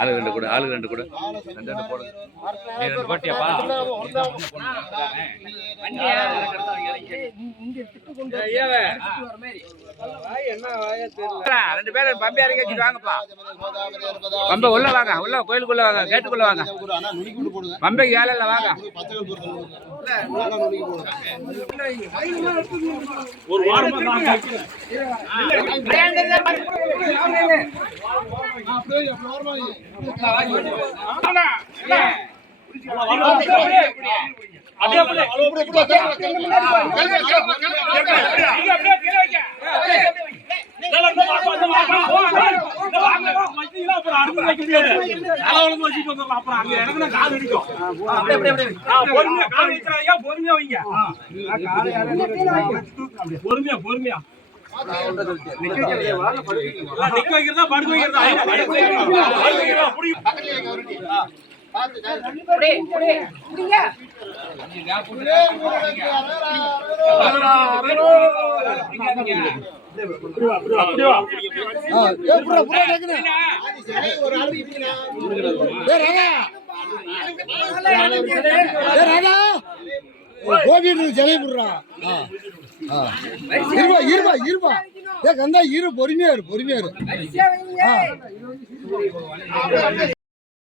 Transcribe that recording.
ஆளு ரெண்டு கூட ரெண்டு போடு. நீ ரெண்டு போட்டியாப்பா? ரெண்டு பேரும் பம்பை இறக்கி வச்சுட்டு வாங்கப்பா. பம்பை உள்ள வாங்க, உள்ள கோயிலுக்குள்ள வாங்க, கேட்டுக்குள்ள வாங்க. பம்பைக்கு வேலை இல்லை, வாங்க. ஒரு வாரம் பொறுமையா பொறுமையா நிக்க வைக்கிறதா படுக்க வைக்கிறதா? கந்தா இரு, பொறுமையா இரு, பொறுமையா இரு.